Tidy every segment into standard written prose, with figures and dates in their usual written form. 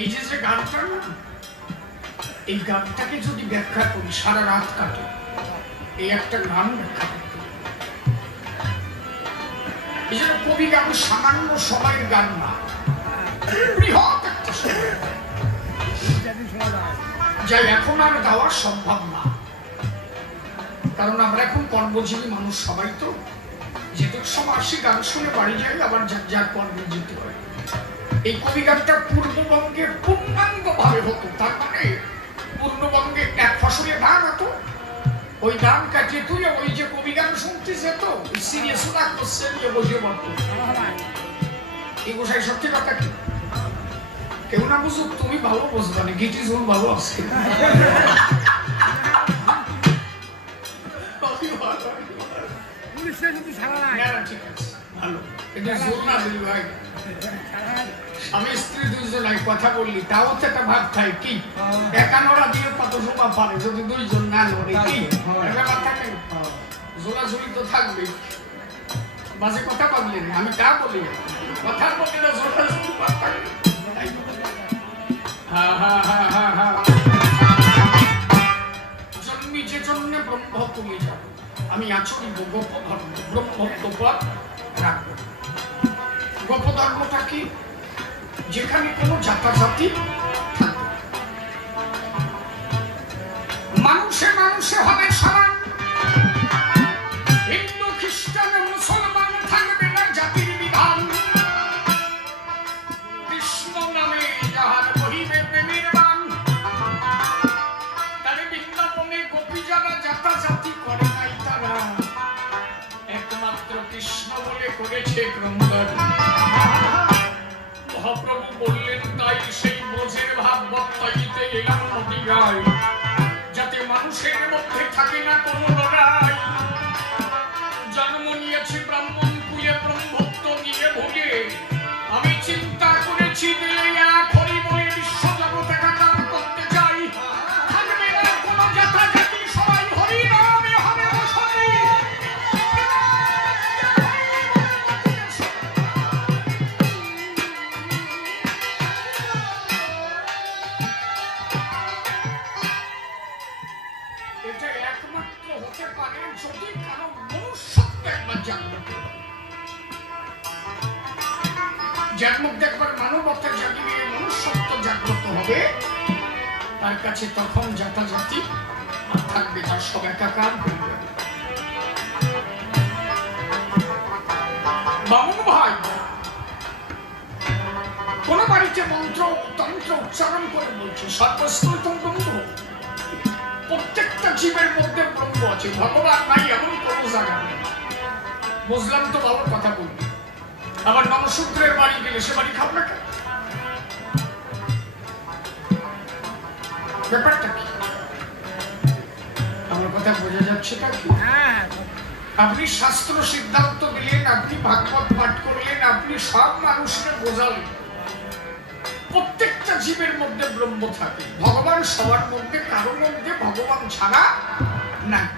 এই যে গানটা না, এই গানটাকে যদি ব্যাখ্যা করি সারা রাত কাটে। এই একটা গান ব্যাখ্যা করতে, এই জন্য কবি গান সামান্য সময়ের গান না, বৃহৎ একটা সময়, যা এখন আর গাওয়া সম্ভব না। কারণ আমরা এখন কর্মজীবী মানুষ সবাই, তো যেটুক সময় আসি গান শুনে বাড়ি যাই, আবার যার কর্মে যেতে হয়। এই কবি গানটা পূর্ববঙ্গে পূর্ণাঙ্গ ভাবে হতো, তার মানে পূর্ণবঙ্গে এক ফসলে ধান হতো, ওই ধান কাটিয়ে তুই ওই যে কবি গান শুনতিস তো সিরিয়াস না করছে নিয়ে বসে পড়তো। এই গোসাই সত্যি কথা কি কেউ না বুঝুক, তুমি ভালো বুঝবা না, গিটি জোন ভালো আছে। আমি স্ত্রী দুইজন কথা বললি, তাও তো একটা ভাব থাকে কি একানোরা দিয়ে কত সময় পারে, যদি দুইজন না লড়ে কি ব্যাপার থাকে, জোলাঝুলি তো থাকবে। বাজে কথা বললি না, আমি তা বলি কথা বললি না, জোলাঝুলি থাকবে। জন্মি যে জন্য ব্রহ্ম তুমি যাবো, আমি আচরিব গোপধর্ম, ব্রহ্মত্ব পথ রাখবো। গোপধর্মটা কি? যেখানে কোনো জাতাজাতি থাকবে, মানুষে মানুষে হবে সমান, হিন্দু খ্রিস্টান মুসলমান থাকবে না জাতির বিধান। কৃষ্ণ নামে যাহার বহিবে প্রেমের বান, তারে বৃন্দাবনে গোপী যারা জাতাজাতি করে নাই, তারা একমাত্র কৃষ্ণ বলে করেছে ক্রন্দন। মহাপ্রভু বললেন তাই সেই বোঝের ভাব বক্তাইতে এলাম নদীয়ায়, যাতে মানুষের মধ্যে থাকে না কোনো লড়াই। জন্ম নিয়েছি ব্রাহ্মণ কুলে, ব্রহ্মত্ব নিয়ে ভুলে আমি চিন্তা করেছি দিলে এক হরি বলে বিশ্ব জগৎ একাকার করতে চাই। থাকবে না কোনো জাতাজাতি, সবাই হরি নামে হবে বসতি। এটা একমাত্র হতে পারে যদি কারো মনুষ্যত্ব একবার জাগ্রত হয়। যার মধ্যে একবার মানবতা জাগিয়ে মনুষ্যত্ব জাগ্রত হবে, তার কাছে তখন জাতাজাতি আর থাকবে না, সব একাকার হয়ে যাবে। বামুন ভাই কোন বাড়িতে মন্ত্র তন্ত্র উচ্চারণ করে বলছে সর্বস্তুতম ব্রহ্ম, প্রত্যেকটা জীবের মধ্যে ব্রহ্ম আছে, ভগবান নাই এমন কোন জায়গা নেই। বুঝলাম তো, ভালো কথা বলবি। আবার নমশূদ্রের বাড়ি গেলে সে বাড়ি খাবো না কেন? ব্যাপারটা কি? আমার কথা বোঝা যাচ্ছে তা কি? আপনি শাস্ত্র সিদ্ধান্ত দিলেন, আপনি ভাগবত পাঠ করলেন, আপনি সব মানুষকে বোঝালেন প্রত্যেকটা জীবের মধ্যে ব্রহ্ম থাকে, ভগবান সবার মধ্যে, কারো মধ্যে ভগবান ছাড়া নাই।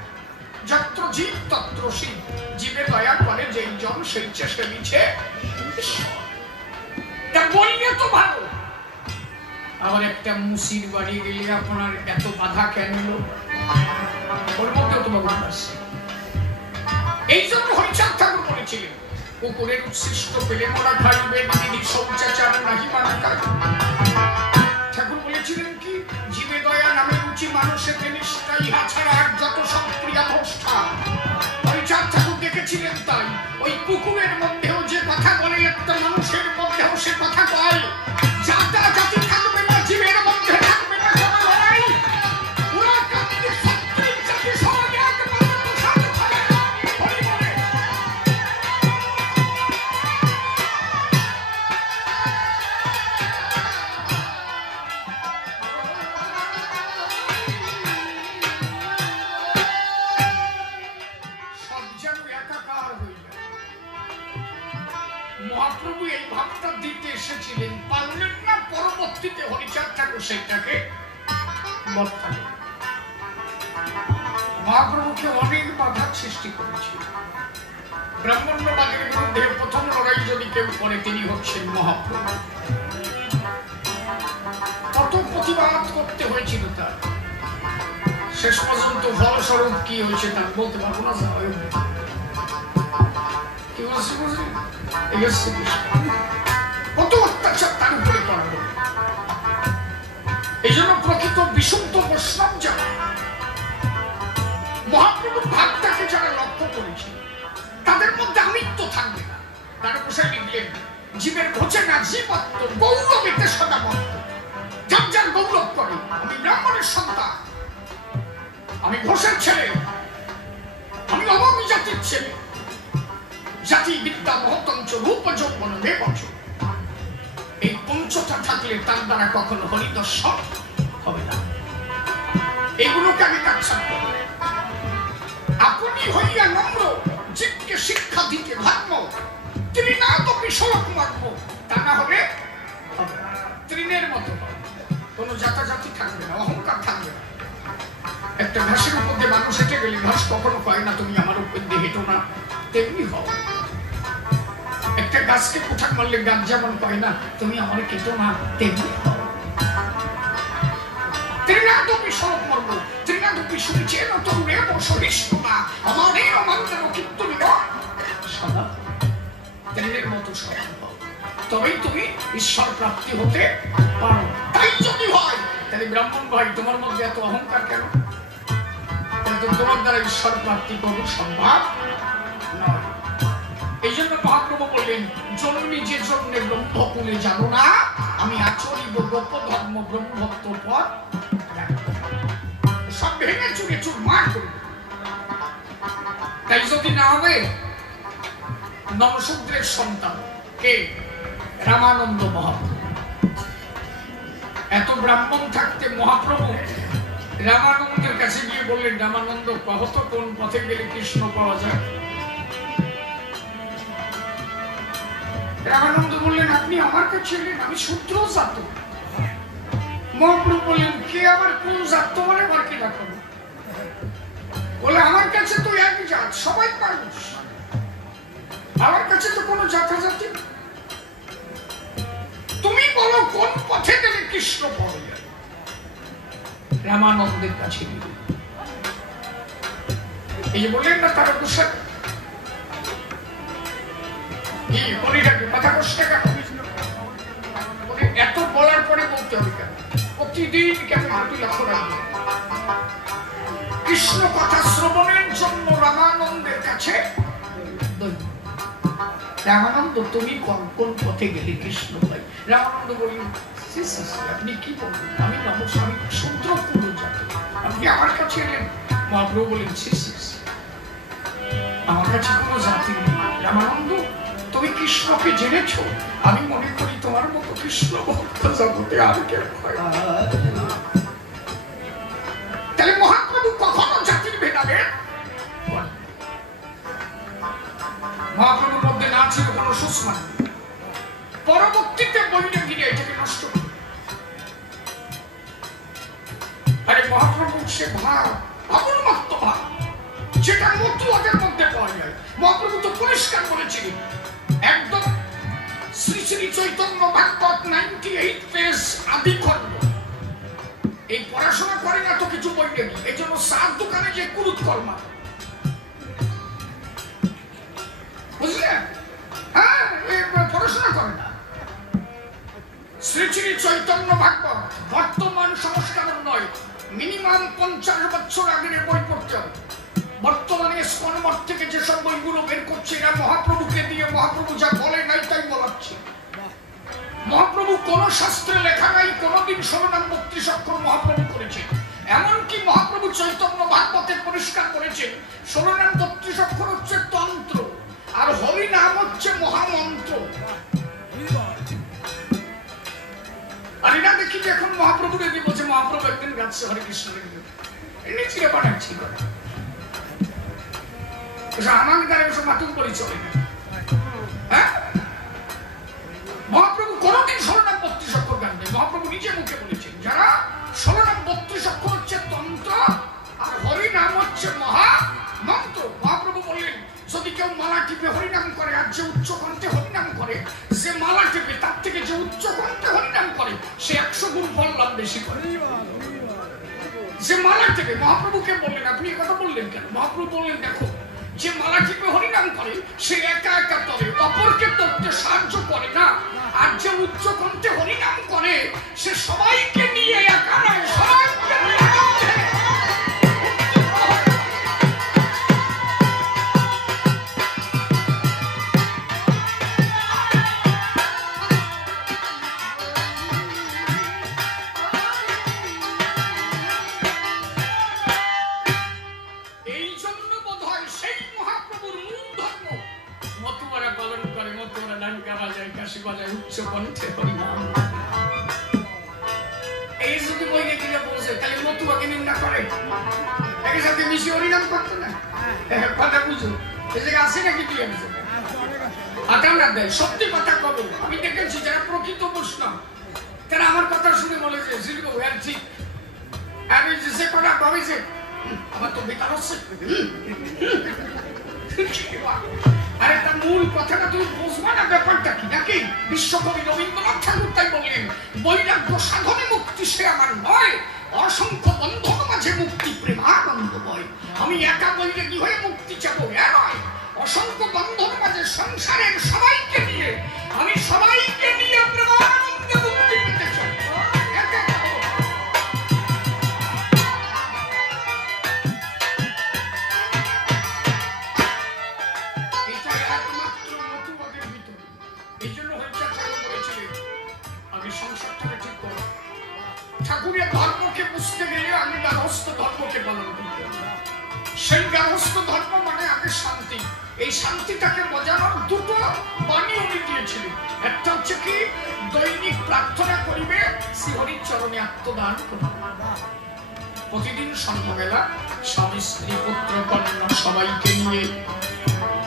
যত্র জীব তত্র শিব, জীবে দয়া করে যেই জন সেই চেষ্টা নিচ্ছে, তা বললে তো ভালো। আবার একটা মুসির বাড়ি গেলে আপনার এত বাধা কেন এলো? ওর মধ্যে তো ভগবান আছে। এই জন্য হরিচাঁদ ঠাকুর বলেছিলেন, কুকুরের উচ্ছিষ্ট পেলে মোরা খাইবে, দিদি শৌচাচার নাহি মানা কাজ। ঠাকুর বলেছিলেন কি, জীবে দয়া নামে রুচি মানুষের নিষ্ঠা, ইহা ছাড়া আর যত সব ক্রিয়া ভ্রষ্টা। হরিচাঁদ ঠাকুর দেখেছিলেন তাই, ওই কুকুরের মধ্যেও যে কথা বলে একটা মানুষের মধ্যেও সে কথা কয়। জাতা জাতি থাকবে না, জীবের মধ্যে থাকবে না কোনো লড়াই। ওরা কান্দি সত্যি জাতি সমাজে একমাত্র প্রসাদ ফলে হরি বলে। মহাপ্রভু এই ভাবটা দিতে এসেছিলেন, পারলেন না, পরবর্তীতে হরিচাঁদ ঠাকুর সেটাকে বর্তালেন। মহাপ্রভুকে অনেক বাধার সৃষ্টি করেছিল। ব্রাহ্মণ্যবাদের বিরুদ্ধে প্রথম লড়াই যদি কেউ করে তিনি হচ্ছেন মহাপ্রভু। শেষ পর্যন্ত ফলস্বরূপ কি হয়েছে তা বলতে পারবো না। কি বলছি বুঝলি, কত অত্যাচার তার উপরে করা হলো। এই জন্য প্রকৃত বিশুদ্ধ বৈষ্ণব যারা মহাপ্রভুর ভাবটাকে যারা লক্ষ্য করেছে তাদের মধ্যে আমিত্ব থাকবে না। তারা বসে লিখলেন, জীবের ঘোচে না জীবত্ব, গৌরবেতে সদাবত্ত। যার যার গৌরব করে, আমি ব্রাহ্মণের সন্তান, আমি ঘোষের ছেলে, আমি অভাবী জাতির ছেলে, জাতি বিদ্যা মহতঞ্চ রূপ যৌবন দেবচ। এই পঞ্চটা থাকলে তার দ্বারা কখনো হরিদর্শন হবে না। এগুলোকে আমি কাটছাট করব। আপনি হইয়া নম্র, জীবকে শিক্ষা দিতে ধর্ম, তিনি না তো বিষয়ক মার্গ, তা না হলে তৃণের মতো কোনো জাতাজাতি থাকবে না, অহংকার থাকবে না। একটা ঘাসের উপর দিয়ে মানুষ হেঁটে গেলে ঘাস কখনো কয় না তুমি আমার উপর দিয়ে হেঁটো না, তেমনি হও। একটা গাছকে কোঠাক মারলে গাছ যেমন কয় না তুমি আমার কেটো না, তেমনি হও। ত্রিনাদপি সড়ক মর্ম, ত্রিনাদপি শুনেছে না তরুণে বসরিষ্ঠ না, আমাদের অমান্তের কীর্তনিক সদা ত্রিনের মতো সমান হও, তবেই তুমি ঈশ্বর প্রাপ্তি হতে পারো। তাই যদি হয় তাহলে ব্রাহ্মণ ভাই তোমার মধ্যে এত অহংকার কেন? কিন্তু তোমার দ্বারা ঈশ্বর প্রাপ্তি কোনো সম্ভব নয়। এই জন্য মহাপ্রভু বললেন, জন্মি যে জন্মে ব্রহ্মকুলে যাব না, আমি আচরিব গোপ ধর্ম ব্রহ্মত্ব পথ, সব ভেঙে চুরে চুরমার করব। তাই যদি না হবে, নমশূদ্রের সন্তান কে? রামানন্দ মহাপ্রভু। এত ব্রাহ্মণ থাকতে মহাপ্রভু রামানন্দের কাছে গিয়ে বললেন, রামানন্দ কহত কোন পথে গেলে কৃষ্ণ পাওয়া যায়? রামানন্দ বললেন, আপনি আমার কাছে এলেন, আমি শূদ্র জাত। মহাপ্রভু বললেন, কে আবার কোন জাত? তোমার আবার কি দেখাবো? বলে, আমার কাছে তো একই জাত, সবাই মানুষ, আমার কাছে তো কোনো জাতাজাতি। তুমি বলো কোন পথে গেলে কৃষ্ণ পাওয়া যায়? রামানন্দের কাছে গেলে এই যে বললেন না তারা কুশল এত বলার পরে বলতে হবে কেন? প্রতিদিন কেন হাঁটি লক্ষ্য রাখবে? কৃষ্ণ কথা শ্রবণের জন্য রামানন্দের কাছে। রামানন্দ তুমি কোন পথে গেলে কৃষ্ণ পাই? রামানন্দ বললেন, আপনি কি বলবেন? আমি আমি শূদ্র পুরো জাতি, আপনি আমার কাছে এলেন? মহাপ্রভু বলেন, আমার কাছে কোনো জাতি নেই। রামানন্দ, তুমি কৃষ্ণকে জেনেছো? আমি মনে করি তোমার মতো কৃষ্ণ ভক্ত জগতে আর কেউ হয়। তাহলে মহাপ্রভু কখনো জাতির ভেদাভেদ করেন। মহাপ্রভুর মধ্যে না ছিল কোনো সুস্মান। পরবর্তীতে বৈরাগীরা এটাকে নষ্ট করে। আরে মহাপ্রভু সে ভাব, অবনমত্ত ভাব, যেটা মতুয়াদের মধ্যে পাওয়া যায়। মহাপ্রভু তো পরিষ্কার বলেছিলেন, একদম শ্রী শ্রী চৈতন্য ভাগবত 98 পেজ আদি খণ্ড। এই পড়াশোনা করে না তো কিছু বৈরাগী, এই জন্য সাত দোকানে যে কুরুত কর্মা, বুঝলেন? হ্যাঁ, পড়াশোনা করে না। শ্রী শ্রী চৈতন্য ভাগবত বর্তমান সংস্করণ নয়, মিনিমাম 50 বছর আগের বই পড়তে হবে। বর্তমানে ইসকন মঠ থেকে যেসব বইগুলো বের করছে, এরা মহাপ্রভুকে দিয়ে মহাপ্রভু যা বলে নাই তাই বলাচ্ছে। মহাপ্রভু কোন শাস্ত্রে লেখা নাই কোনদিন 16 নাম 32 অক্ষর মহাপ্রভু করেছে। এমনকি মহাপ্রভু চৈতন্য ভাগবতে পরিষ্কার করেছেন, 16 নাম 32 অক্ষর হচ্ছে তন্ত্র, আর হরি নাম হচ্ছে মহামন্ত্র। আর এরা দেখি যে এখন মহাপ্রভুর এদিকে বলছে, মহাপ্রভু একদিন গাচ্ছে হরে কৃষ্ণ লিখবে, এমনি চিরে বানাচ্ছি করে। আমার দ্বারা এসব মাতুম করে চলে না। হ্যাঁ, মহাপ্রভু কোনদিন 16 নাম 32 অক্ষর গান দেয়। মহাপ্রভু নিজে মুখে বলেছেন, যারা 16 নাম 32 অক্ষর হচ্ছে তন্ত্র, আর হরি নাম হচ্ছে মহামন্ত্র। মহাপ্রভু বললেন, যদি কেউ মালা টিপে হরিনাম করে, আর যে উচ্চ কণ্ঠে হরিনাম করে, যে মালা টিপে তার থেকে যে উচ্চ কণ্ঠে হরিনাম করে, সে 100 গুণ ফল লাভ বেশি করে। যে মালা টিপে, মহাপ্রভুকে বললেন আপনি কথা বললেন কেন? মহাপ্রভু বললেন দেখো, যে মালা টিপে হরিনাম করে সে একা একা তবে অপরকে তত্ত্বে সাহায্য করে না, আর যে উচ্চ কণ্ঠে হরিনাম করে সে সবাইকে নিয়ে একা নয়, সবাইকে নিয়ে উচ্চ কণ্ঠে হরিনাম। এই যদি বইয়ে দিলে বলছে তাহলে মতুয়াকে নিন্দা করে, একে সাথে মিশে হরিনাম করতো না। কথা বুঝো, এই জায়গায় আসে নাকি তুই একজন আদালত দেয়, সত্যি কথা কব। আমি দেখেছি যারা প্রকৃত বৈষ্ণব তারা আমার কথা শুনে বলে যে শিল্প ঠিক, আর ওই যে সে কথা কবে যে আমার তো বেকার হচ্ছে। আরে তার মূল কথাটা তুমি বুঝবা না, ব্যাপারটা কি নাকি? বিশ্বকবি রবীন্দ্রনাথ ঠাকুর তাই বললেন, বৈরাগ্য সাধনে মুক্তি সে আমার নয়, অসংখ্য বন্ধন মাঝে মুক্তি প্রেমানন্দ বয়। আমি একা বৈরাগী হয়ে মুক্তি চাবো এ নয়, অসংখ্য বন্ধন মাঝে সংসারের সবাইকে নিয়ে আমি সবাইকে নিয়ে প্রেমানন্দে মুক্তি পেতে চাই। ঠাকুরের ধর্মকে বুঝতে গেলে আমি গার্হস্থ্য ধর্মকে পালন করতে হবে। সেই গার্হস্থ্য ধর্ম মানে আগে শান্তি। এই শান্তিটাকে বোঝানোর দুটো বাণী উনি দিয়েছিলেন। একটা হচ্ছে কি, দৈনিক প্রার্থনা করিবে শ্রীহরির চরণে আত্মদান করবে। প্রতিদিন সন্ধ্যাবেলা স্বামী স্ত্রী পুত্র কন্যা সবাইকে নিয়ে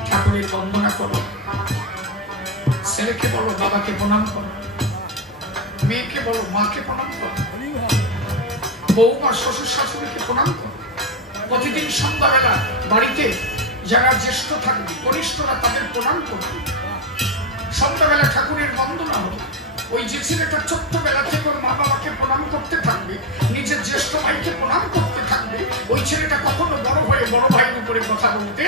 ঠাকুরের বন্দনা করো। ছেলেকে বলো বাবাকে প্রণাম করো, মেয়েকে বলো মাকে প্রণাম করো, বৌমা শ্বশুর শাশুড়িকে প্রণাম করো। প্রতিদিন সন্ধ্যাবেলা বাড়িতে যারা জ্যেষ্ঠ থাকবে কনিষ্ঠরা তাদের প্রণাম করবে। সন্ধ্যাবেলা ঠাকুরের বন্দনা হবে। ওই যে ছেলেটা ছোট্টবেলা থেকে ওর মা বাবাকে প্রণাম করতে থাকবে, নিজের জ্যেষ্ঠ ভাইকে প্রণাম করতে থাকবে, ওই ছেলেটা কখনো বড় হয়ে বড় ভাইয়ের উপরে কথা বলতে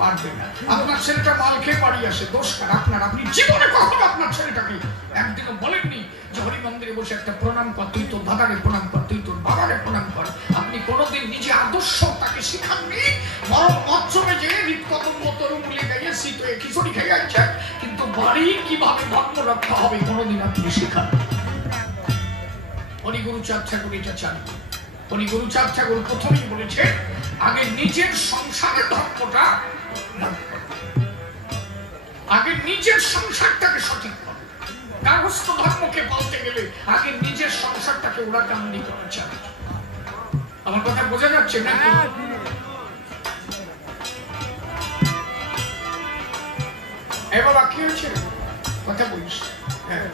পারবে না। আপনার ছেলেটা মাল খেয়ে বাড়ি আসে, দোষ কার আপনার? আপনি জীবনে কখনো আপনার ছেলেটাকে একদিনও বলেননি যে হরি মন্দিরে বসে একটা প্রণাম কর, তুই তোর দাদাকে প্রণাম কর, তুই তোর বাবাকে প্রণাম কর। আপনি কোনোদিন নিজে আদর্শ তাকে শিখাননি, বরং মৎসবে যে হৃদকদম্ব তরুমূলে গাইয়ে শীত হয়ে খিচুড়ি খেয়ে যাচ্ছে, কিন্তু বাড়ি কিভাবে ধর্ম রক্ষা হবে কোনোদিন আপনি শিখান। হরিগুরুচাঁদ ঠাকুর এটা চান। হরিগুরুচাঁদ ঠাকুর প্রথমেই বলেছে আগে নিজের সংসারের ধর্মটা, আগে নিজের সংসারটাকে সঠিক করো। গার্হস্থ্য ধর্মকে বলতে গেলে আগে নিজের সংসারটাকে ওরা কামনি করা চায়। আমার কথা বোঝা যাচ্ছে না? এ বাবা কি হয়েছে? কথা বলিস। হ্যাঁ,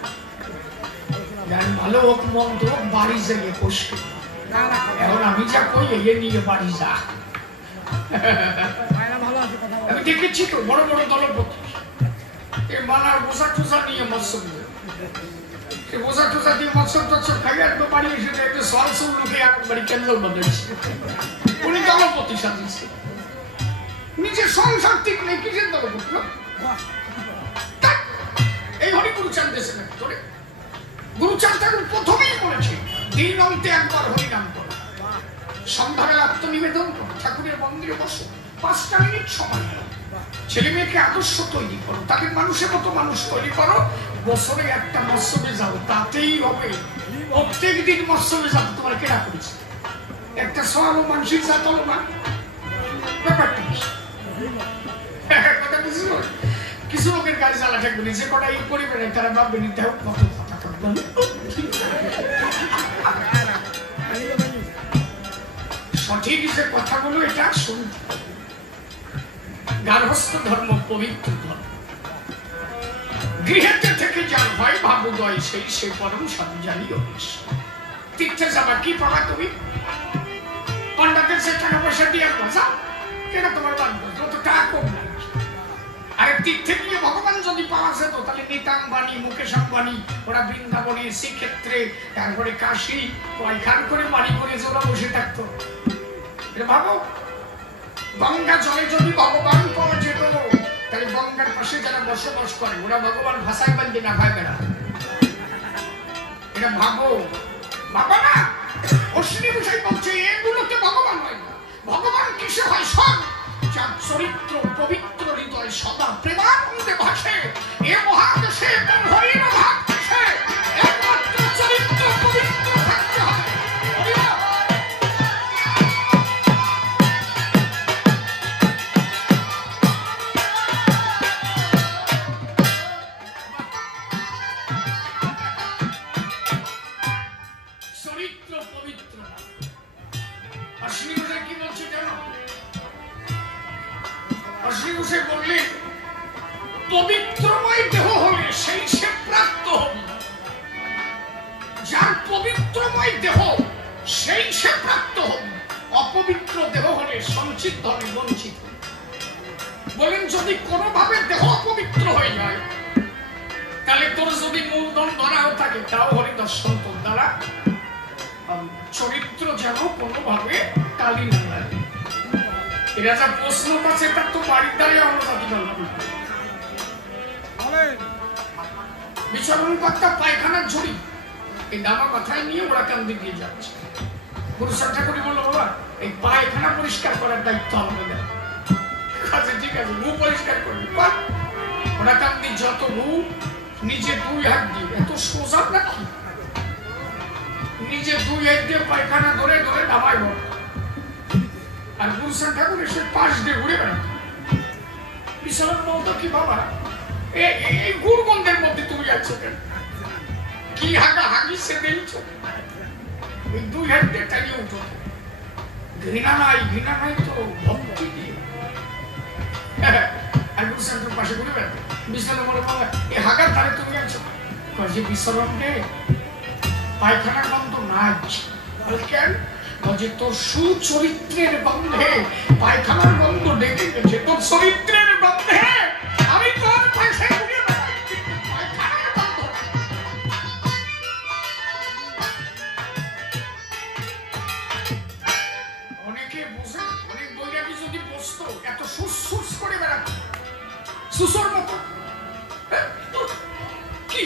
ভালো হোক মন্দ বাড়ি যাইয়ে বসবে। এখন আমি যা কই এ নিয়ে বাড়ি যা। আমি দেখেছি তো বড় বড় দলপতি মালার বোঝা টোজা নিয়ে মৎস্য বোঝা টোজা দিয়ে মৎস্য টৎস্য খাই একদম বাড়ি এসে একটা সরস লোকে একবারই ক্যান্ডেল বাঁধাইছে। উনি দলপতি সাজিয়েছে, নিজের সংসার ঠিক নেই, কিসের দলপতি? এই হরিগুরুচাঁদ দেশে নাকি ধরে গুরুচাঁদ ঠাকুর প্রথমেই বলেছে দিন অন্তে একবার হরিনাম করো, সন্ধ্যাবেলা আত্মনিবেদন করো, ঠাকুরের মন্দিরে বসো, 5টা মিনিট সময় দাও, ছেলে মেয়েকে আদর্শ তৈরি করো, তাদের মানুষের মতো মানুষ তৈরি করো। বছরে একটা মৎস্যবে যাও, তাতেই হবে। প্রত্যেক দিন মৎস্যবে যাবো তোমার কেনা করেছে, একটা সব মানসিক জাত হলো না। ব্যাপারটা কথা বুঝলো? কিছু লোকের গাড়ি জ্বালা থাকবে না, যে কটা এই করিবে না তারা ভাববে নিতে হবে কত কথা করবেন। সঠিক যে কথাগুলো এটা শুনতে। গার্হস্থ্য ধর্ম পবিত্র ধর্ম। গৃহেতে থেকে যার হয় ভাবোদয় সেই সে পরম সব জানিও। তীর্থে যাবা কি পাবা তুমি? পান্ডাদের সে টাকা পয়সা দিয়ে যাও, কেন তোমার বাঁধবো? যত টাকা কম আরেক দিক থেকে ভগবান যদি পাওয়া যেত তাহলে নীতা আম্বানি, মুকেশ আম্বানি ওরা বৃন্দাবনে, শ্রীক্ষেত্রে, তারপরে কাশী কয়খান করে বাড়ি করে ওরা বসে থাকতো। ভাবো, গঙ্গা জলে যদি ভগবান পাওয়া যেত তাহলে গঙ্গার পাশে যারা বসবাস করে ওরা ভগবান ভাষায় বান্ধে না ভাই বেড়া। এটা ভাবো, বাবা না অশ্বিনী বিষয় বলছে এগুলোতে ভগবান হয় না। ভগবান কিসে হয়? সব যার চরিত্র পবিত্র, হৃদয় সদা প্রেমানন্দে ভাসে, এ মহাদেশে তার হরিণ ভাগ ভাসে, একমাত্র চরিত্র পবিত্র থাকতে হবে। চরিত্র পবিত্র না। অশ্বিনী কি বলছে জানো? অশ্বিনী বললেন পবিত্রময় দেহ হলে সেই সে প্রাপ্ত হবে। যার পবিত্রময় দেহ সেই সে প্রাপ্ত হবে, অপবিত্র দেহ হলে সঞ্চিত হবে, বঞ্চিত। বলেন যদি কোনোভাবে দেহ অপবিত্র হয়ে যায় তাহলে তোর যদি মূলধন ধরাও থাকে তাও হরি দর্শন তোর দ্বারা, চরিত্র যেন কোনোভাবে কালি না লাগে। এরা যা প্রশ্ন আছে তার তো বাড়ির দ্বারে আমরা জাতি পারলাম না। বিচরণ কর্তা পায়খানার ঝুড়ি এই দামা কথায় নিয়ে ওরা কান্দি দিয়ে যাচ্ছে। গুরু শ্রদ্ধা করে বললো বাবা এই পায়খানা পরিষ্কার করার দায়িত্ব আমাদের। ঠিক আছে, মুখ পরিষ্কার করবি। ওরা কান্দি যত মুখ নিজে দুই হাত দিয়ে, এত সোজা নাকি? নিজে দুই হাত দিয়ে পায়খানা ধরে ধরে নামাইব, আর গুরুসান ঠাকুর এসে পাশ দিয়ে ঘুরে বেড়াতো। বিশাল বলতো কি বাবা এই গুরগন্ধের মধ্যে তুমি আছো কেন? কি হাগা হাগি সে দিয়েছো? এই দুই হাত দিয়ে টানিয়ে উঠো। ঘৃণা নাই তো ভক্তি দিয়ে। আর গুরুসান ঠাকুর পাশে ঘুরে বেড়াতো। বিশাল বলে বাবা এই হাগার ধারে তুমি আছো যে বিশ্বরণ রে পায়খানার গন্ধ নাই। কেন? যে তোর সুচরিত্রের গন্ধে পায়খানার গন্ধ ডেকে গেছে, তোর চরিত্রের গন্ধে আমি তোর পাশে ঘুরে বেড়াই, কিন্তু পায়খানার গন্ধ। অনেকে বুঝে, অনেক বৈরাগী যদি বসতো এত সুস করে বেড়াতো সুসর মতো। কি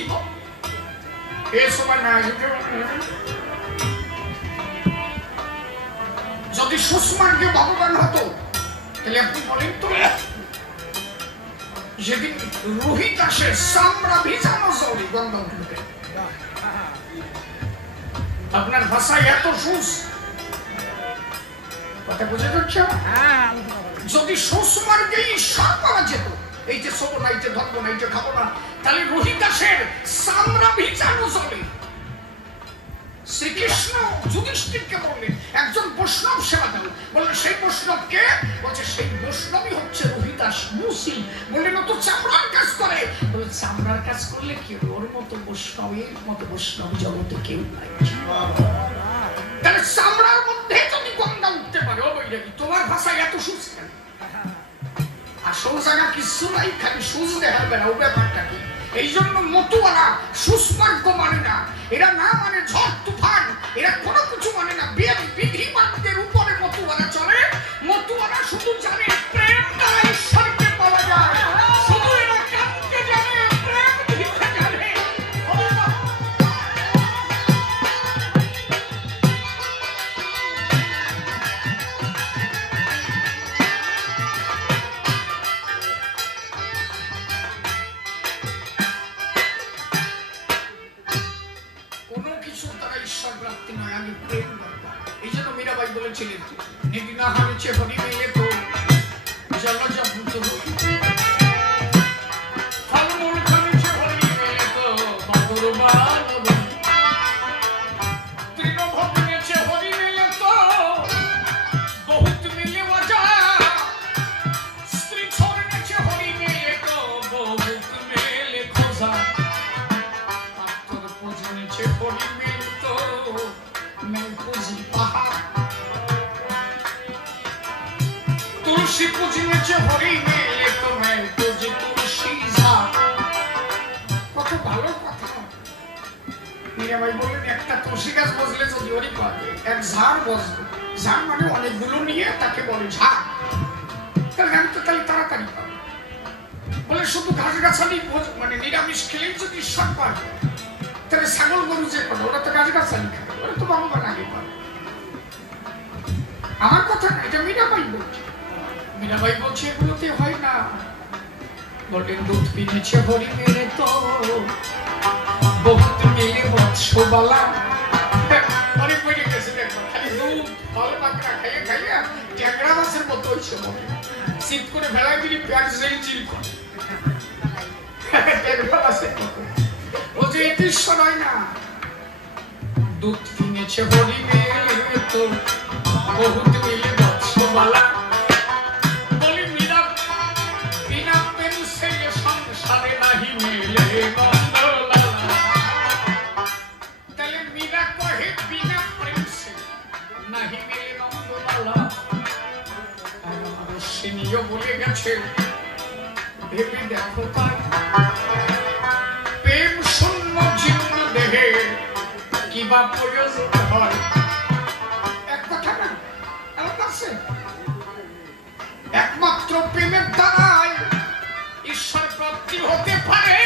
এ সময় না যদি সুষমার্গে ভগবান হতো তাহলে আপনি বলেন তো যেদিন রোহিত আসে চামড়া ভিজানো জলে গঙ্গা উঠবে, আপনার ভাষায় এত সুস কথা বুঝে যাচ্ছে? যদি সুষমার্গে ঈশ্বর পাওয়া যেত, এই যে শোবো না, এই যে ধরবো না, এই যে খাবো না, তাহলে রোহিত আসের চামড়া ভিজানো জলে শ্রীকৃষ্ণ যুধিষ্ঠিরকে বললেন একজন বৈষ্ণব সেবা দাও। বললেন সেই বৈষ্ণবকে? বলছে সেই বৈষ্ণবই হচ্ছে রোহিদাস মুসি। বললেন ও তো চামড়ার কাজ করে। বলে চামড়ার কাজ করলে কি ওর মতো বৈষ্ণবের মতো বৈষ্ণব জগতে কেউ নাই। তাহলে চামড়ার মধ্যে যদি গঙ্গা উঠতে পারে, ও বৈরাগী তোমার ভাষায় এত সুচ কেন? আসল জায়গা কিছু নাই, খালি সুচ দেখার বেড়া। ও ব্যাপারটা কি? এই জন্য মতুয়ারা সুস্মার্গ মানে না, এরা না মানে ঝড় তুফান, এরা কোনো কিছু মানে না। বিধিবাদদের উপরে মতুয়ারা চলে। মতুয়ারা শুধু জানে প্রেম দ্বারা ঈশ্বরকে পাওয়া যায়, শুধু এরা কামকে জানে, প্রেম দিতে জানে। ঈশ্বর প্রাপ্তি নয়, আমি প্রেম দরকার। এই জন্য মীরাবাই বলেছিলেন নিবি না হারিছে হরি মেয়ে তো জলজভূত হই, ফলমূল খানিছে হরি মেয়ে তো বাদর বানব, তৃণভোগ নেছে হরি মেয়ে তো বহুত মিলে মজা, স্ত্রী ছোড় নেছে হরি মেয়ে তো বহুত মেলে খোঁজা, পাত্তর পুজো নেছে হরি মেয়ে मैं पूजी पहाड़, तुलसी पूजने च हरी मेले तो मैं पूजी মীরাবাই বললেন একটা তুলসী গাছ বসলে যদি ওরই পাবে, এক ঝাড় বসবে, ঝাড় মানে অনেকগুলো নিয়ে তাকে বলে ঝাড়, তাহলে আমি তো তাহলে তাড়াতাড়ি পাবো। বলে শুধু গাছগাছালি মানে নিরামিষ খেলেই যদি ঈশ্বর পায়, তাহলে ছাগল গরু যে করে ওরা তো গাছগাছালি খায়, ওরা তো ভগবান আগে পাবে। আমার কথা না, এটা মীরাবাই বলছে। মীরাবাই বলছে এগুলোতে হয় না। বললেন দুধ কিনেছে হরি মেরে তো বহুত মিলে মৎস্যবালা, অনেক বেড়ে গেছে দেখো, খালি দুধ ফল পাকড়া খাইয়ে খাইয়ে ট্যাংরা মাছের মতো হয়েছে, মনে শীত করে ভেলায় দিলি পেঁয়াজ জেল চিল করে ট্যাংরা মাছের মতো। বলছে এটি শোনায় না, দুধ কিনেছে হরি মেরে তো বহুত মিলে মৎস্যবালা। বলি মীরা বিনা পেনসে সংসারে নাহি মেলে নন্দলালা। তাহলে মীরা কহে বিনা পেনসে নাহি মেলে নন্দলালা। আর রশ্মিনীও বলে গেছে ভেবে দেখো তাই, প্রেম শূন্য জীর্ণ দেহে কিবা প্রয়োজন হয়। এক কথা না, আমার কাছে একমাত্র প্রেমের দ্বারাই ঈশ্বর প্রাপ্তি হতে পারে।